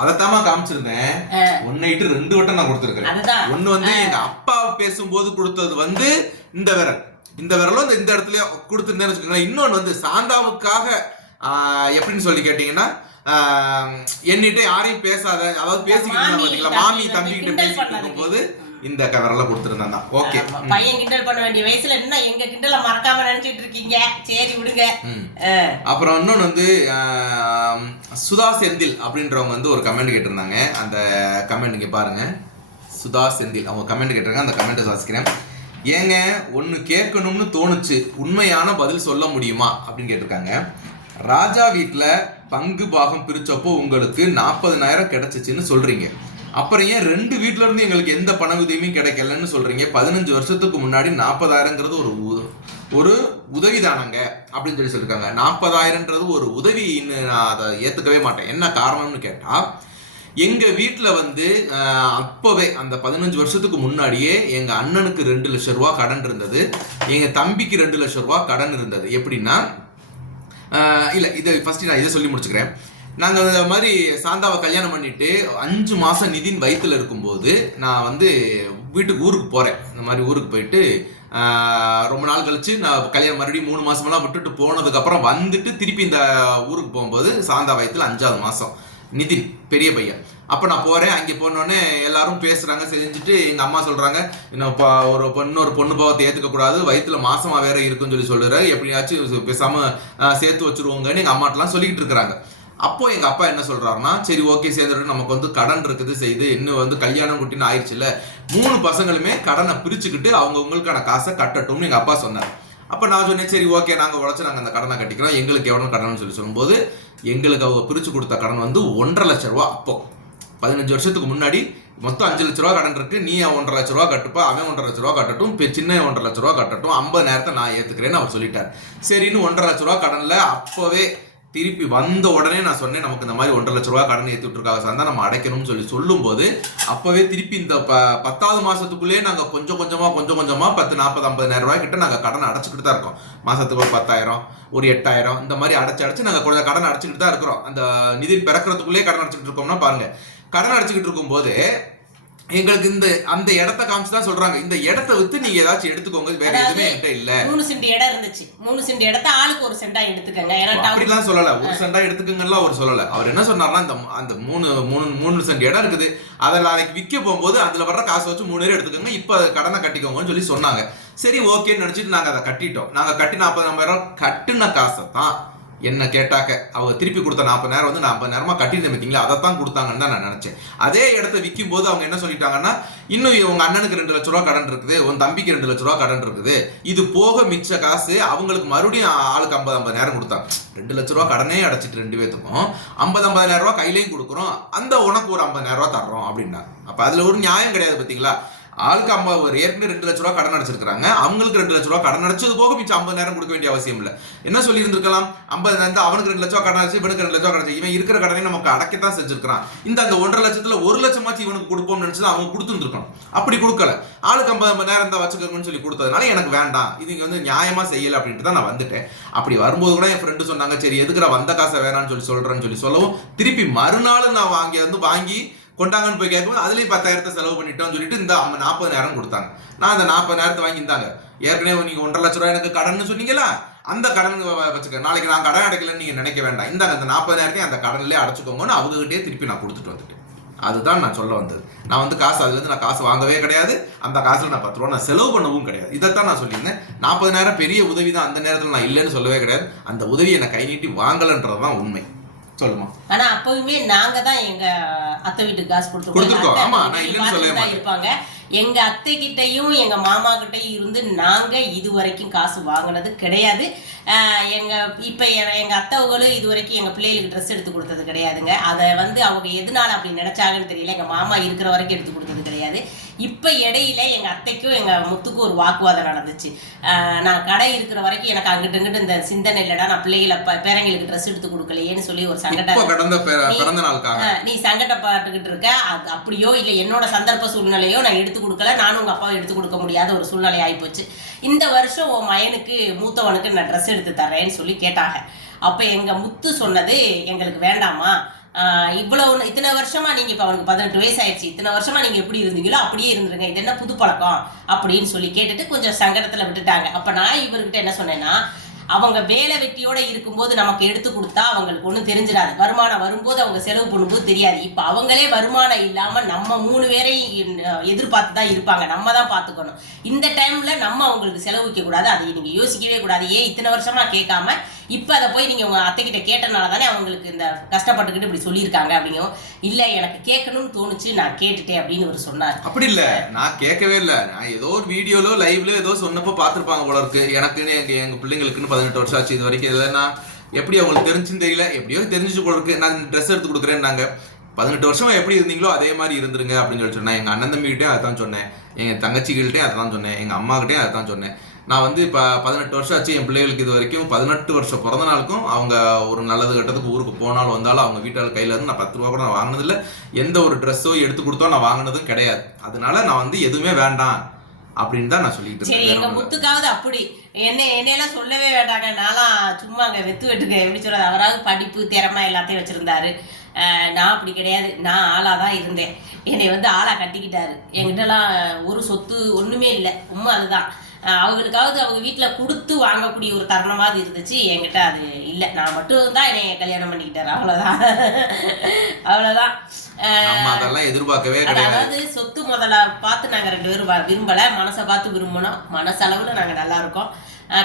அதைத்தாம்மா காமிச்சிருந்தேன். ஒன்னு ரெண்டு வட்டம் நான் கொடுத்துருக்கேன் ஒண்ணு வந்து எங்க அப்பா பேசும்போது கொடுத்தது வந்து இந்த விரல். இந்த விரலும் இந்த இந்த இடத்துல கொடுத்துருந்தேன்னு வச்சுக்கோங்களேன். இன்னொன்னு வந்து சாந்தாவுக்காக ஆஹ், எப்படின்னு சொல்லி கேட்டீங்கன்னா என்னிட்ட யாரையும் பேசாத அதாவது பேசிக்கிட்டு மாமி, தம்பி கிட்ட பேசிக்கிட்டு. இருக்கும்போது இந்த க- விரலை கொடுத்துருந்தேன் தான். ஓகே. பையன் கிண்டல் பண்ண வேண்டிய வயசுல என்ன எங்க கிண்டல மறக்காம நினைச்சிட்டு இருக்கீங்க? சரி விடுங்க. அப்புறம் இன்னொன்று வந்து சுதா செந்தில் அப்படின்றவங்க வந்து ஒரு கமெண்ட் கேட்டிருந்தாங்க. அந்த கமெண்ட் இங்கே பாருங்க. சுதா செந்தில். அவங்க கமெண்ட் கேட்டிருக்காங்க. அந்த கமெண்ட்டை வாசிக்கிறேன் ஏங்க ஒன்று கேட்கணும்னு தோணுச்சு உண்மையான பதில் சொல்ல முடியுமா? அப்படின்னு கேட்டிருக்காங்க. ராஜா வீட்டில் பங்கு பாகம் பிரித்தப்போ உங்களுக்கு நாற்பதனாயிரம் கிடச்சிச்சின்னு சொல்கிறீங்க அப்புறம் ஏன் ரெண்டு வீட்ல இருந்து எங்களுக்கு எந்த பண உதவியும் கிடைக்கலன்னு சொல்கிறீங்க பதினஞ்சு வருஷத்துக்கு முன்னாடி நாற்பதாயிரங்கிறது ஒரு ஒரு உதவி தானங்க? அப்படின்னு சொல்லி சொல்லியிருக்காங்க நாற்பதாயிரன்றது ஒரு உதவின்னு நான் அதை ஏற்றுக்கவே மாட்டேன். என்ன காரணம்னு கேட்டால் எங்க வீட்டில் வந்து அப்போவே அப்பவே அந்த பதினஞ்சு வருஷத்துக்கு முன்னாடியே எங்க அண்ணனுக்கு ரெண்டு லட்சம் ரூபா கடன் இருந்தது. எங்க தம்பிக்கு ரெண்டு லட்சம் ரூபா கடன் இருந்தது. எப்படின்னா இல்லை இதை ஃபர்ஸ்ட் நான் இதை சொல்லி முடிச்சுக்கிறேன். நாங்கள் இந்த மாதிரி சாந்தாவை கல்யாணம் பண்ணிட்டு அஞ்சு மாதம் நிதின் வயிற்றுல இருக்கும்போது நான் வந்து வீட்டுக்கு ஊருக்கு போகிறேன் இந்த மாதிரி ஊருக்கு போயிட்டு ரொம்ப நாள் கழிச்சு நான் கல்யாணம் மறுபடியும் மூணு மாதமெல்லாம் விட்டுட்டு போனதுக்கப்புறம் வந்துட்டு திருப்பி இந்த ஊருக்கு போகும்போது சாந்தா வயத்துல அஞ்சாவது மாதம் நிதின் பெரிய பையன். அப்போ நான் போறேன் அங்கே போனோடனே எல்லாரும் பேசுறாங்க செஞ்சுட்டு எங்க அம்மா சொல்றாங்க இன்னும் இப்போ ஒரு பொண்ணு ஒரு பொண்ணு பாவத்தை ஏத்துக்க கூடாது வயித்துல மாசமா வேற இருக்குன்னு சொல்லி சொல்றாரு. எப்படியாச்சும் பேசாம சேர்த்து வச்சிருவோங்கன்னு எங்க அம்மாட்டெல்லாம் சொல்லிக்கிட்டு இருக்கிறாங்க. அப்போ எங்க அப்பா என்ன சொல்றாருன்னா சரி ஓகே சேர்ந்துட்டு நமக்கு வந்து கடன் இருக்குது செய்து இன்னும் வந்து கல்யாணம் குட்டின்னு ஆயிடுச்சுல்ல மூணு பசங்களுமே கடனை பிரிச்சுக்கிட்டு அவங்கவுங்களுக்கான காசை கட்டட்டும்னு எங்க அப்பா சொன்னார். அப்போ நான் சொன்னேன் சரி ஓகே நாங்கள் உழைச்சி நாங்கள் அந்த கடனை கட்டிக்கிறோம். எங்களுக்கு எவ்வளோ கடன் சொல்லி சொல்லும்போது எங்களுக்கு அவங்க பிரித்து கொடுத்த கடன் வந்து ஒன்றரை லட்ச ரூபா அப்போ. பதினஞ்சு வருஷத்துக்கு முன்னாடி மொத்தம் அஞ்சு லட்ச ரூபா கடன் இருக்கு. நீ ஒன்றரை லட்ச ரூபா கட்டுப்பா? அவன் ஒன்றரை லட்ச ரூபா கட்டட்டும். இப்போ சின்ன ஒன்றரை லட்ச ரூபா கட்டட்டும். ஐம்பது நேரத்தை நான் ஏற்றுக்கிறேன்னு அவர் சொல்லிட்டார். சரின்னு ஒன்றரை லட்ச ரூபா கடனில் அப்போவே திருப்பி வந்த உடனே நான் சொன்னேன் நமக்கு இந்த மாதிரி ஒன்றரை லட்ச ரூபா கடன் ஏற்றிட்டு இருக்காங்க சார் நம்ம அடைக்கணும்னு சொல்லி சொல்லும்போது அப்போவே திருப்பி இந்த ப பத்தாவது மாதத்துக்குள்ளேயே நாங்கள் கொஞ்சம் கொஞ்சமாக கொஞ்சம் கொஞ்சமாக பத்து நாற்பது ஐம்பதாயிரம் ரூபாய் கிட்ட நாங்கள் கடன் அடைச்சிக்கிட்டு தான் இருக்கோம். மாதத்துக்கு ஒரு பத்தாயிரம் ஒரு எட்டாயிரம் இந்த மாதிரி அடைச்சி அடைச்சு நாங்கள் கொஞ்சம் கடன் அடைச்சிக்கிட்டு தான் இருக்கிறோம். அந்த நிதி பிறக்கிறதுக்குள்ளேயே கடன் அடைச்சிக்கிட்டு இருக்கோம்னா பாருங்கள் கடன் அடைச்சிக்கிட்டு இருக்கும்போது எங்களுக்கு இந்த அந்த இடத்த காமிச்சு தான் சொல்றாங்க. இந்த இடத்த வித்து நீங்க ஏதாச்சும் எடுத்துக்கோங்க. வேற எதுவுமே என்கிட்ட இல்ல. மூணு சென்ட் இடம் இருந்துச்சு. மூணு சென்ட் இடத்த ஆளுக்கு ஒரு சென்டா எடுத்துக்கங்க. அப்படிலாம் சொல்லல. ஒரு சென்டா எடுத்துக்கங்கலாம் அவர் சொல்லல. அவர் என்ன சொன்னார்னா இந்த அந்த மூணு மூணு மூணு சென்ட் இடம் இருக்குது. அதை நாளைக்கு விற்க போகும்போது அதுல வர்ற காசை வச்சு மூணு பேர் எடுத்துக்கோங்க. இப்ப அதை கடனை கட்டிக்கோங்கன்னு சொல்லி சொன்னாங்க. சரி ஓகேன்னு நினைச்சிட்டு நாங்க அதை கட்டிட்டோம். நாங்க கட்டி நாற்பதாயிரம் கட்டின காசை தான் என்னை கேட்டாக்க அவங்க திருப்பி கொடுத்த நாற்பதாயிரம் வந்து நான் நேரமாக கட்டியிருந்தேன் பார்த்தீங்களா? அதை தான் கொடுத்தாங்கன்னு தான் நான் நினச்சேன். அதே இடத்த விற்கும் போது அவங்க என்ன சொல்லிட்டாங்கன்னா இன்னும் உங்கள் அண்ணனுக்கு ரெண்டு லட்ச ரூபா கடன் இருக்குது உன் தம்பிக்கு ரெண்டு லட்ச ரூபா கடன் இருக்குது. இது போக மிச்ச காசு அவங்களுக்கு மறுபடியும் ஆளுக்கு ஐம்பது ஐம்பது நேரம் கொடுத்தாங்க. ரெண்டு லட்ச ரூபா கடனே அடைச்சிட்டு ரெண்டு பேத்துக்கும். ஐம்பது ஐம்பதாயிரம் ரூபா கையிலையும் கொடுக்குறோம். அந்த உனக்கு ஒரு ஐம்பதாயிரம் ரூபா தர்றோம் அப்படின்னா அப்போ அதில் ஒரு நியாயம் கிடையாது பார்த்தீங்களா? ஆளுக்கு ஐம்பது ஒரு ஏற்கனவே ரெண்டு லட்ச ரூபா கடன் அடைச்சிருக்காங்க அவங்களுக்கு ரெண்டு லட்ச ரூபா கடன் அடைச்சது போக மிச்சம் ஐம்பதாயிரம் கொடுக்க வேண்டிய அவசியம் இல்லை. என்ன சொல்லியிருந்திருக்கலாம்? ஐம்பதாயிரம் அவனுக்கு ரெண்டு லட்ச ரூபா கடன் அடைச்சு இவனுக்கு ரெண்டு லட்ச ரூபா கடன் இவன் இருக்கிற கடனை நமக்கு அடைக்கத்தான் செஞ்சிருக்கிறான். இந்த அந்த ஒன்றரை லட்சத்துல ஒரு லட்சமாச்சு இவனுக்கு கொடுப்போம்னு நினைச்சு அவங்க கொடுத்துருந்துருக்கணும். அப்படி கொடுக்கல. ஆளுக்கு ஐம்பது ஐம்பதாயிரம் தான் வச்சுக்கோங்கன்னு சொல்லி கொடுத்ததுனால எனக்கு வேண்டாம். இது வந்து நியாயமா செய்யல அப்படின்ட்டு தான் நான் வந்துட்டேன். அப்படி வரும்போது கூட என் ஃப்ரெண்டு சொன்னாங்க சரி எதுக்குற வந்த காசை வேணாம்னு சொல்லி சொல்றேன்னு சொல்லி சொல்லவும் திருப்பி மறுநாள் நான் வாங்கி வந்து வாங்கி கொண்டாங்கன்னு போய் கேட்கும்போது அதுலேயும் பத்தாயிரத்தை செலவு பண்ணிட்டோம்னு சொல்லிட்டு இந்த ஐம்ப- நாற்பதாயிரம் கொடுத்தாங்க. நான் அந்த நாற்பதாயிரத்தை வாங்கியிருந்தாங்க ஏற்கனவே நீங்கள் ஒன்றரை லட்ச ரூபாய் எனக்கு கடன் சொன்னீங்களா அந்த கடன் வச்சுக்க நாளைக்கு நான் கடன் அடைக்கலன்னு நீங்க நினைக்க வேண்டாம். இந்தாங்க அந்த நாற்பதாயிரத்தையும் அந்த கடன்லேயே அடைச்சிக்கோங்கன்னு அவங்ககிட்டயே திருப்பி நான் கொடுத்துட்டு வந்துட்டேன். அதுதான் நான் சொல்ல வந்தது. நான் வந்து காசு அதுலேருந்து நான் காசு வாங்கவே கிடையாது. அந்த காசில் நான் பத்து ரூபா நான் செலவு பண்ணவும் கிடையாது. இதைத்தான் நான் சொல்லியிருந்தேன். நாற்பதாயிரம் பெரிய உதவி தான் அந்த நேரத்தில் நான் இல்லைன்னு சொல்லவே கிடையாது. அந்த உதவியை நான் கை நீட்டி வாங்கலைன்றது தான் உண்மை. சொல்லுமா. ஆனா அப்பவுமே நாங்க தான் எங்க அத்தை வீட்டுக்கு காசு கொடுத்துருக்கோம். ஆமா, நான் இல்லைன்னு சொல்லவே இருப்பாங்க. எங்க அத்தை கிட்டயும் எங்க மாமா கிட்டயும் இருந்து நாங்க இது வரைக்கும் காசு வாங்கினது கிடையாது. ஆஹ் எங்க இப்ப எங்க அத்தைவங்களும் இது வரைக்கும் எங்க பிள்ளைகளுக்கு ட்ரெஸ் எடுத்து கொடுத்தது கிடையாதுங்க. அதை வந்து அவங்க எதனால அப்படி நினைச்சாங்கன்னு தெரியல. எங்க மாமா இருக்கிற வரைக்கும் எடுத்து கொடுத்தது கிடையாது. இப்ப இடையில எங்க அத்தைக்கும் எங்க முத்துக்கும் ஒரு வாக்குவாதம் நடந்துச்சு. நான் கடை இருக்கிற வரைக்கும் எனக்கு அங்கிட்டு இங்கிட்டு இந்த சிந்தனை இல்லடா நான் பிள்ளைகளை பேரங்களுக்கு ட்ரெஸ் எடுத்து கொடுக்கலையேன்னு சொல்லி ஒரு சங்கடம் நீ- சங்கடப்பட்டுக்கிட்டு இருக்க அது அப்படியோ இல்லை என்னோட சந்தர்ப்ப சூழ்நிலையோ நான் எடுத்து கொடுக்கல நானும் உங்க அப்பாவை எடுத்து கொடுக்க முடியாத ஒரு சூழ்நிலை ஆயிப்போச்சு. இந்த வருஷம் உன் மயனுக்கு மூத்தவனுக்கு நான் ட்ரெஸ் எடுத்து தரேன்னு சொல்லி கேட்டாங்க. அப்போ எங்க முத்து சொன்னது எங்களுக்கு வேண்டாமா? இவ்வளவு இத்தனை வருஷமா நீங்க இப்ப அவனுக்கு பதினெட்டு வயசு ஆயிடுச்சு இத்தனை வருஷமா நீங்க எப்படி இருந்தீங்களோ அப்படியே இருந்துருங்க. இது என்ன புது பழக்கம் அப்படின்னு சொல்லி கேட்டுட்டு கொஞ்சம் சங்கடத்துல விட்டுட்டாங்க. அப்ப நான் இவர்கிட்ட என்ன சொன்னேன்னா அவங்க வேலை வெட்டியோட இருக்கும்போது நமக்கு எடுத்து கொடுத்தா அவங்களுக்கு ஒன்றும் தெரிஞ்சிடாது. வருமானம் வரும்போது அவங்க செலவு பண்ணும்போது தெரியாது. இப்போ அவங்களே வருமானம் இல்லாம நம்ம மூணு பேரையும் எதிர்பார்த்து தான் இருப்பாங்க. நம்ம தான் பார்த்துக்கணும் இந்த டைம்ல நம்ம அவங்களுக்கு செலவிக்க கூடாது அதை நீங்க யோசிக்கவே கூடாது. ஏன் இத்தனை வருஷமா கேட்காம இப்போ அதை போய் நீங்கள் உங்கள் அத்தைக்கிட்ட கேட்டனால தானே அவங்களுக்கு இந்த கஷ்டப்பட்டுக்கிட்டு இப்படி சொல்லியிருக்காங்க அப்படிங்கும் இல்லை எனக்கு கேட்கணும்னு தோணுச்சு நான் கேட்டுட்டேன் அப்படின்னு அவர் சொன்னார். அப்படி இல்லை. நான் கேட்கவே இல்லை. நான் ஏதோ ஒரு வீடியோலோ லைவ்ல ஏதோ சொன்னப்போ பார்த்துருப்பாங்க போல இருக்கு. எனக்குன்னு எங்கள் எங்கள் பிள்ளைங்களுக்குன்னு பதினெட்டு வருஷம் ஆச்சு இது வரைக்கும். இதில் நான் எப்படி அவங்களுக்கு தெரிஞ்சுன்னு தெரியல. எப்படியோ தெரிஞ்சுட்டு போல இருக்கு. நான் ட்ரெஸ் எடுத்து கொடுக்குறேன்னாங்க. பதினெட்டு வருஷமா எப்படி இருந்தீங்களோ அதே மாதிரி இருந்துருங்க அப்படின்னு சொல்லி சொன்னேன் எங்கள் அண்ணன் தம்பிகிட்டே அதான் சொன்னேன். எங்கள் தங்கச்சிகள்கிட்டே அதான் சொன்னேன். எங்க அதை அதான் சொன்னேன். நான் வந்து இப்போ பதினெட்டு வருஷம் ஆச்சு என் பிள்ளைகளுக்கு இது வரைக்கும் பதினெட்டு வருஷம் பிறந்த நாளுக்கும் அவங்க ஒரு நல்லது கட்டத்துக்கு ஊருக்கு போனாலும் வந்தாலும் அவங்க வீட்டால் கையில இருந்து நான் பத்து ரூபா கூட நான் வாங்கினதில்ல. எந்த ஒரு ட்ரெஸ்ஸோ எடுத்து கொடுத்தோ நான் வாங்கினதும் கிடையாது. அதனால நான் வந்து எதுவுமே வேண்டாம் அப்படின்னு தான் நான் சொல்லிட்டு சரி எங்க. முத்துக்காவது அப்படி. என்ன என்னையெல்லாம் சொல்லவே வேண்டாங்க. நான்லாம் சும்மா அங்க வெத்து வெட்டுங்க. எப்படி சொல்றது? அவராவது படிப்பு திறமை எல்லாத்தையும் வச்சிருந்தாரு. நான் அப்படி கிடையாது. நான் ஆளா தான் இருந்தேன். என்னை வந்து ஆளா கட்டிக்கிட்டாரு. என்கிட்டலாம் ஒரு சொத்து ஒண்ணுமே இல்லை. உண்மை அதுதான். அவங்களுக்காவது அவங்க வீட்டுல கொடுத்து வாங்கக்கூடிய ஒரு தருணமாவது இருந்துச்சு. என்கிட்ட அது இல்லை. நான் மட்டும் தான் என்னை கல்யாணம் பண்ணிக்கிட்டாரு நம்ம அதெல்லாம் எதிர்பார்க்கவே அதாவது சொத்து முதல்ல பார்த்து நாங்க ரெண்டு பேரும் விரும்பல. மனசை பார்த்து விரும்பினோம் மனசளவுல நாங்க நல்லா இருக்கோம்.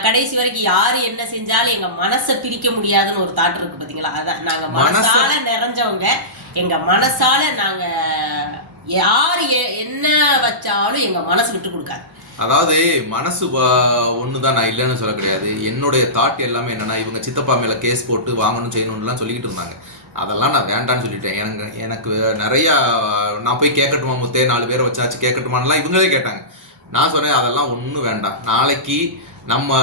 கடைசி வரைக்கும் யாரு என்ன செஞ்சாலும் எங்க மனசை பிரிக்க முடியாதுன்னு ஒரு தாட் இருக்கு பாத்தீங்களா? அதான் நாங்க மனச- மனசால நிறைஞ்சவங்க எங்க மனசால நாங்க யாரு என்ன வச்சாலும் எங்க மனசு விட்டு கொடுக்காது. அதாவது மனசு ஒன்று தான் நான் இல்லைன்னு சொல்ல கிடையாது. என்னுடைய தாட் எல்லாமே என்னன்னா இவங்க சித்தப்பா மேலே கேஸ் போட்டு வாங்கணும் செய்யணும்லாம் சொல்லிக்கிட்டு இருந்தாங்க. அதெல்லாம் நான் வேண்டான்னு சொல்லிட்டேன். எனக்கு எனக்கு நிறையா நான் போய் கேட்கட்டுமா முத்தே? நாலு பேரை வச்சாச்சு கேட்கட்டுமான்லாம் இவங்களே கேட்டாங்க. நான் சொன்னேன் அதெல்லாம் ஒன்றும் வேண்டாம். நாளைக்கு நம்ம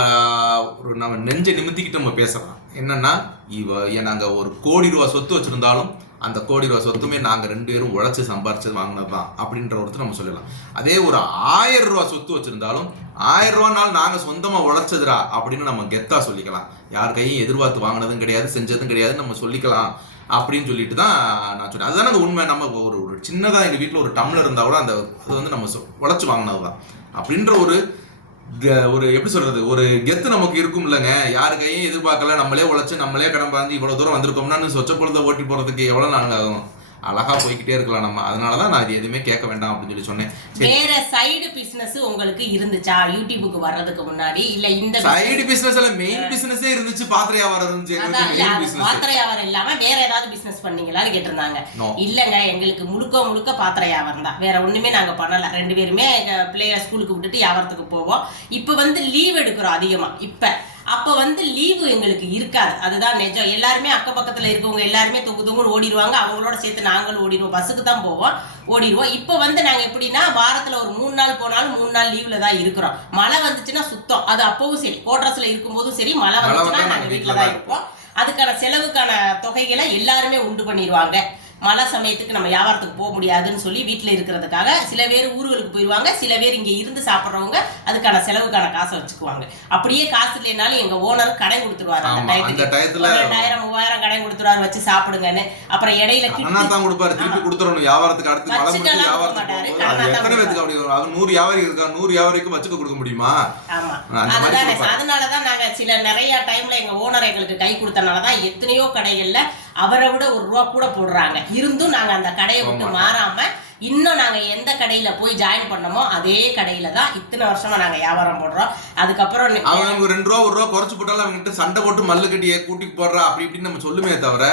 ஒரு நம்ம நெஞ்சை நிமித்திக்கிட்டு நம்ம பேசலாம். என்னன்னா இவ நாங்கள் ஒரு கோடி ரூபா சொத்து வச்சுருந்தாலும் அந்த கோடி ரூபா சொத்துமே நாங்கள் ரெண்டு பேரும் உழைச்சி சம்பாரிச்சு வாங்கினது தான் அப்படின்ற ஒருத்தர் நம்ம சொல்லலாம். அதே ஒரு ஆயிரம் ரூபா சொத்து வச்சுருந்தாலும் ஆயிரம் ரூபானால் நாங்கள் சொந்தமாக உழைச்சதுடா அப்படின்னு நம்ம கெத்தாக சொல்லிக்கலாம். யார் கையும் எதிர்பார்த்து வாங்கினதும் கிடையாது செஞ்சதும் கிடையாது நம்ம சொல்லிக்கலாம் அப்படின்னு சொல்லிட்டு தான் நான் சொன்னேன். அதுதானே அந்த உண்மை. நம்ம ஒரு ஒரு சின்னதாக எங்கள் வீட்டில் ஒரு டம்ளர் இருந்தால் கூட அந்த அது வந்து நம்ம உழைச்சி வாங்கினது தான் அப்படின்ற ஒரு ஒரு எப்படி சொல்றது ஒரு கெத்து நமக்கு இருக்கும் இல்லைங்க யாரு கையும் எதிர்பார்க்கல நம்மளே உழைச்சு நம்மளே கடன் பாஞ்சு இவ்வளவு தூரம் வந்திருக்கோம்னா சொச்ச பொழுத ஓட்டி போறதுக்கு எவ்வளவு நாள் ஆகும்? அழகா போய்க்கிட்டே இருக்கலாம் நம்ம. அதனாலதான் நான் இது எதுவுமே கேட்க வேண்டாம் அப்படின்னு சொல்லி சொன்னேன். வேற சைடு பிசினஸ் உங்களுக்கு இருந்துச்சா? யூடியூபுக்கு வர்றதுக்கு முன்னாடி? இல்ல இந்த சைடு பிசினஸ்ல மெயின் பிசினஸே இருந்துச்சு பாத்திர வியாபாரம் இருந்துச்சு அது பாத்திர வியாபாரம் இல்லாம வேற ஏதாவது பிசினஸ் பண்ணீங்களான்னு கேட்டிருந்தாங்க. இல்லங்க எங்களுக்கு முழுக்க முழுக்க பாத்திர வியாபாரம் தான் வேற ஒண்ணுமே நாங்க பண்ணல. ரெண்டு பேருமே பிள்ளைய ஸ்கூலுக்கு விட்டுட்டு வியாபாரத்துக்கு போவோம். இப்ப வந்து லீவ் எடுக்கிறோம் அதிகமா. இப்ப. அப்ப வந்து லீவு எங்களுக்கு இருக்காது. அதுதான் நிஜம். எல்லாருமே அக்கம் பக்கத்துல இருக்கவங்க எல்லாருமே தொங்கு தொங்குன்னு ஓடிடுவாங்க. அவங்களோட சேர்த்து நாங்களும் ஓடிடுவோம். பஸ்ஸுக்கு தான் போவோம். ஓடிடுவோம். இப்போ வந்து நாங்க எப்படின்னா வாரத்துல ஒரு மூணு நாள் போனாலும் மூணு நாள் லீவ்ல தான் இருக்கிறோம். மழை வந்துச்சுன்னா சுத்தம். அது அப்பவும் சரி. கோட்ரஸ்ல இருக்கும்போதும் சரி. மழை வந்துச்சுன்னா வந்தா நாங்க நாங்க வீட்டுல தான் இருப்போம். அதுக்கான செலவுக்கான தொகைகளை எல்லாருமே உண்டு பண்ணிடுவாங்க. மழை சமயத்துக்கு நம்ம வியாபாரத்துக்கு போக முடியாதுன்னு சொல்லி வீட்டில் இருக்கிறதுக்காக சில பேர் ஊர்களுக்கு போயிடுவாங்க சில பேர் இங்கே இருந்து சாப்பிட்றவங்க அதுக்கான செலவுக்கான காசை வச்சுக்குவாங்க. அப்படியே காசு இல்லைனாலும் எங்க ஓனர் கடை கொடுத்துருவாரு அந்த டயத்துல ரெண்டாயிரம் மூவாயிரம் கடை கொடுத்துருவாரு வச்சு சாப்பிடுங்கன்னு. அப்புறம் இடையில தான் கொடுப்பாரு. திருப்பி கொடுத்துடணும். வியாபாரத்துக்கு அடுத்து வியாபாரத்துக்கு நூறு வியாபாரி இருக்கா? நூறு வியாபாரிக்கு வச்சுக்க கொடுக்க முடியுமா. அதனாலதான் நாங்க சில நிறைய டைம்ல எங்க ஓனர் எங்களுக்கு கை கொடுத்தனாலதான் எத்தனையோ கடைகள்ல அவரை விட ஒரு ரூபா கூட போடுறாங்க. இருந்தும் நாங்க அந்த கடையை விட்டு. மாறாம இன்னும் நாங்க எந்த கடையில போய் ஜாயின் பண்ணோமோ அதே கடையில தான் இத்தனை வருஷமா நாங்க வியாபாரம் போடுறோம் அதுக்கப்புறம் அவங்க ஒரு ரெண்டு ரூபா ஒரு ரூபா குறைச்சு போட்டாலும் அவங்ககிட்ட சண்டை போட்டு மல்லு கட்டியே கூட்டிட்டு போடுறா அப்படி இப்படின்னு நம்ம சொல்லுமே தவிர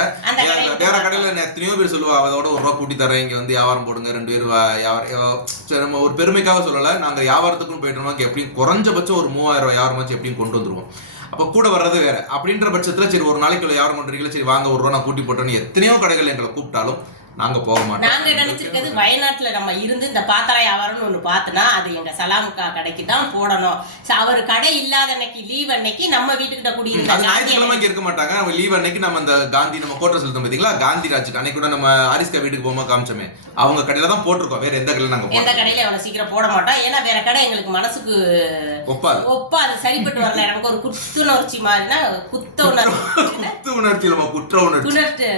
வேற கடையில எத்தனையோ பேர் சொல்லுவா அதோட ஒரு ரூபா கூட்டி தரேன் இங்க வந்து வியாபாரம் போடுங்க ரெண்டு பேர் நம்ம ஒரு பெருமைக்காக சொல்லல நாங்க வியாபாரத்துக்கும் போயிட்டோம்னா எப்படியும் குறைஞ்சபட்சம் ஒரு மூவாயிரம் ரூபாய் வியாபாரமாச்சும் எப்படியும் கொண்டு வந்துருவோம். அப்ப கூட வர்றது வேற. அப்படின்ற பட்சத்துல சரி ஒரு நாளைக்கு யாரும் பண்ணுறீங்களா சரி வாங்க ஒரு ரூபா நான் கூட்டி போட்டோன்னு எத்தனையோ கடைகள் எங்களை கூப்பிட்டாலும் நாங்க போக மாட்டோம். நாங்க நினைச்சிருக்கிறது வயநாட்டுல நம்ம இருந்து இந்த பாத்திர வியாபாரம்னு ஒண்ணு பார்த்தனா அது எங்க சலாமுக்கா கடைக்கு தான் போடணும். அவர் கடை இல்லாத அன்னைக்கு லீவ் அன்னைக்கு நம்ம வீட்டுக்கிட்ட அது குடியிருந்த ஞாயிற்றுக்கிழமை இங்க இருக்க மாட்டாங்க. நம்ம லீவ் அன்னைக்கு நம்ம அந்த காந்தி நம்ம கோட்டை செலுத்தோம் பாத்தீங்களா? காந்தி ராஜ் அன்னைக்கு கூட நம்ம ஆரிஸ்கா வீட்டுக்கு போகும்போது காமிச்சோமே. அவங்க கடையில தான் போட்டிருக்கோம். வேற எந்த கடையில நாங்க எந்த கடையில அவ்வளவு சீக்கிரம் போட மாட்டோம். ஏன்னா வேற கடை எங்களுக்கு மனசுக்கு ஒப்பாது. ஒப்பா அது சரிப்பட்டு வரல. எனக்கு ஒரு குத்துணர்ச்சி மாதிரினா குத்த உணர்ச்சி. குத்து உணர்ச்சி. நம்ம குற்ற உணர்ச்சி.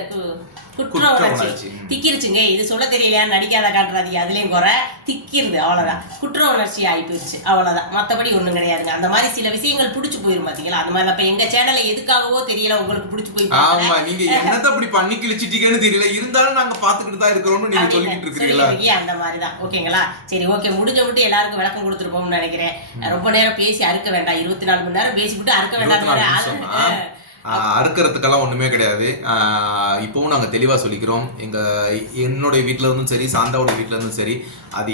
குற்ற உணர்ச்சி. திக்கிருச்சுங்க. இது சொல்ல தெரியலையா? நடிக்காத காட்டுறாதீங்க. அதுலயும் குறை. திக்கிருது. அவ்வளவுதான். குற்ற உணர்ச்சி ஆகி போயிருச்சு அவ்வளவுதான். மத்தபடி ஒண்ணும் கிடையாதுங்க. அந்த மாதிரி சில விஷயங்கள் பிடிச்சு போயிரும் பாத்தீங்களா? அந்த மாதிரி அப்ப எங்க சேனல்ல எதுக்காகவோ தெரியல. உங்களுக்கு பிடிச்சு போய். ஆமா. நீங்க என்னத்த அப்படி பண்ணி கிழிச்சிட்டீங்கன்னு தெரியல. இருந்தாலும் நாங்க பாத்துக்கிட்டு தான் இருக்கிறோம்னு நீங்க சொல்லிட்டு சொல்லிருக்கீங்க, அந்த மாதிரிதான். ஓகேங்களா? சரி ஓகே. முடிஞ்ச மட்டும் எல்லாருக்கும் விளக்கம் கொடுத்துருப்போம்னு நினைக்கிறேன். ரொம்ப நேரம் பேசி அறுக்க வேண்டாம். இருபத்தி நாலு மணி நேரம் பேசிவிட்டு அறுக்க வேண்டாம் அறுக்கிறதுக்கெல்லாம் ஒன்றுமே கிடையாது. இப்போவும் நாங்கள் தெளிவாக சொல்லிக்கிறோம். எங்கள் என்னுடைய வீட்டில் இருந்தும் சரி சாந்தாவோட வீட்டில் இருந்தும் சரி அது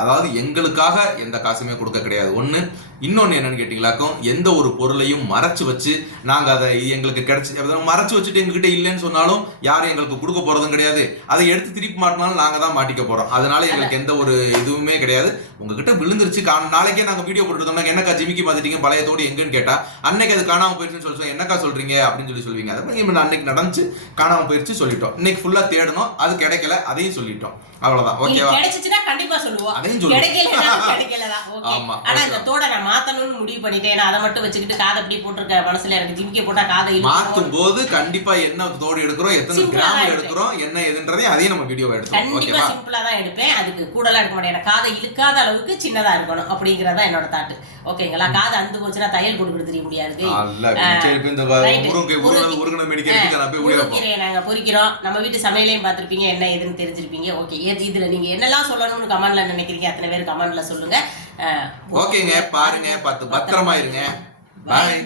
அதாவது எங்களுக்காக எந்த காசுமே கொடுக்க கிடையாது. ஒண்ணு இன்னொன்னு என்னன்னு கேட்டீங்களாக்கும் எந்த ஒரு பொருளையும் மறைச்சு வச்சு நாங்க அதை எங்களுக்கு கிடைச்சி மறைச்சு வச்சுட்டு எங்ககிட்ட இல்லைன்னு சொன்னாலும் யாரும் எங்களுக்கு கொடுக்க போறதும் கிடையாது. அதை எடுத்து திருப்பி மாட்டினாலும் நாங்க தான் மாட்டிக்க போறோம். அதனால எங்களுக்கு எந்த ஒரு இதுவுமே கிடையாது. உங்ககிட்ட விழுந்துருச்சு கா நாளைக்கே நாங்க வீடியோ போட்டுருந்தோம்னா என்னக்கா ஜிமிக்கி மாத்திட்டீங்க பழைய தோடு எங்கன்னு கேட்டா அன்னைக்கு அது காணாம போயிடுச்சுன்னு சொல்லி என்னக்கா சொல்றீங்க? அப்படின்னு சொல்லி சொல்லுவீங்க. அதை அன்னைக்கு நடந்துச்சு காணாம போயிடுச்சு சொல்லிட்டோம். இன்னைக்கு ஃபுல்லா தேடணும் அது கிடைக்கல அதையும் சொல்லிட்டோம். அவ்வளவுதான். ஓகேவா? கிடைச்சிச்சுன்னா கண்டிப்பா சொல்லுவோம். அதையும் சொல்லுவோம். கிடைக்கல கிடைக்கலதான். ஓகே. ஆமா, ஆனா okay. இந்த தோட நான் மாத்தணும்னு முடிவு பண்ணிட்டேன். ஏன்னா அதை மட்டும் வச்சுக்கிட்டு காதை அப்படி போட்டிருக்க மனசுல எனக்கு ஜிமிக்க போட்டா காதை. மாத்தும் போது கண்டிப்பா என்ன தோடு எடுக்கிறோம் எத்தனை கிராம் எடுக்கிறோம் என்ன எதுன்றதையும் அதையும் நம்ம வீடியோவை எடுத்துருவோம் கண்டிப்பா ஓகேவா? சிம்பிளா தான் எடுப்பேன். அதுக்கு கூடலாம் எடுக்க மாட்டேன். காதை இழுக்காத அளவுக்கு சின்னதா இருக்கணும் அப்படிங்கறதா என்னோட தாட்டு ஓகேங்களா? காது அந்து போச்சுன்னா தையல் போட்டு கொடுத்துட முடியாது நாங்க பொரிக்கிறோம் நம்ம வீட்டு சமையலையும் பார்த்திருப்பீங்க என்ன ஏதுன்னு தெரிஞ்சிருப்பீங்க. ஓகே இதுல நீங்க என்னெல்லாம் சொல்லணும்னு கமெண்ட்ல நினைக்கிறீங்க? அத்தனை பேர் கமெண்ட்ல சொல்லுங்க. ஓகேங்க பாருங்க பத்து பத்திரமா இருங்க. பாய்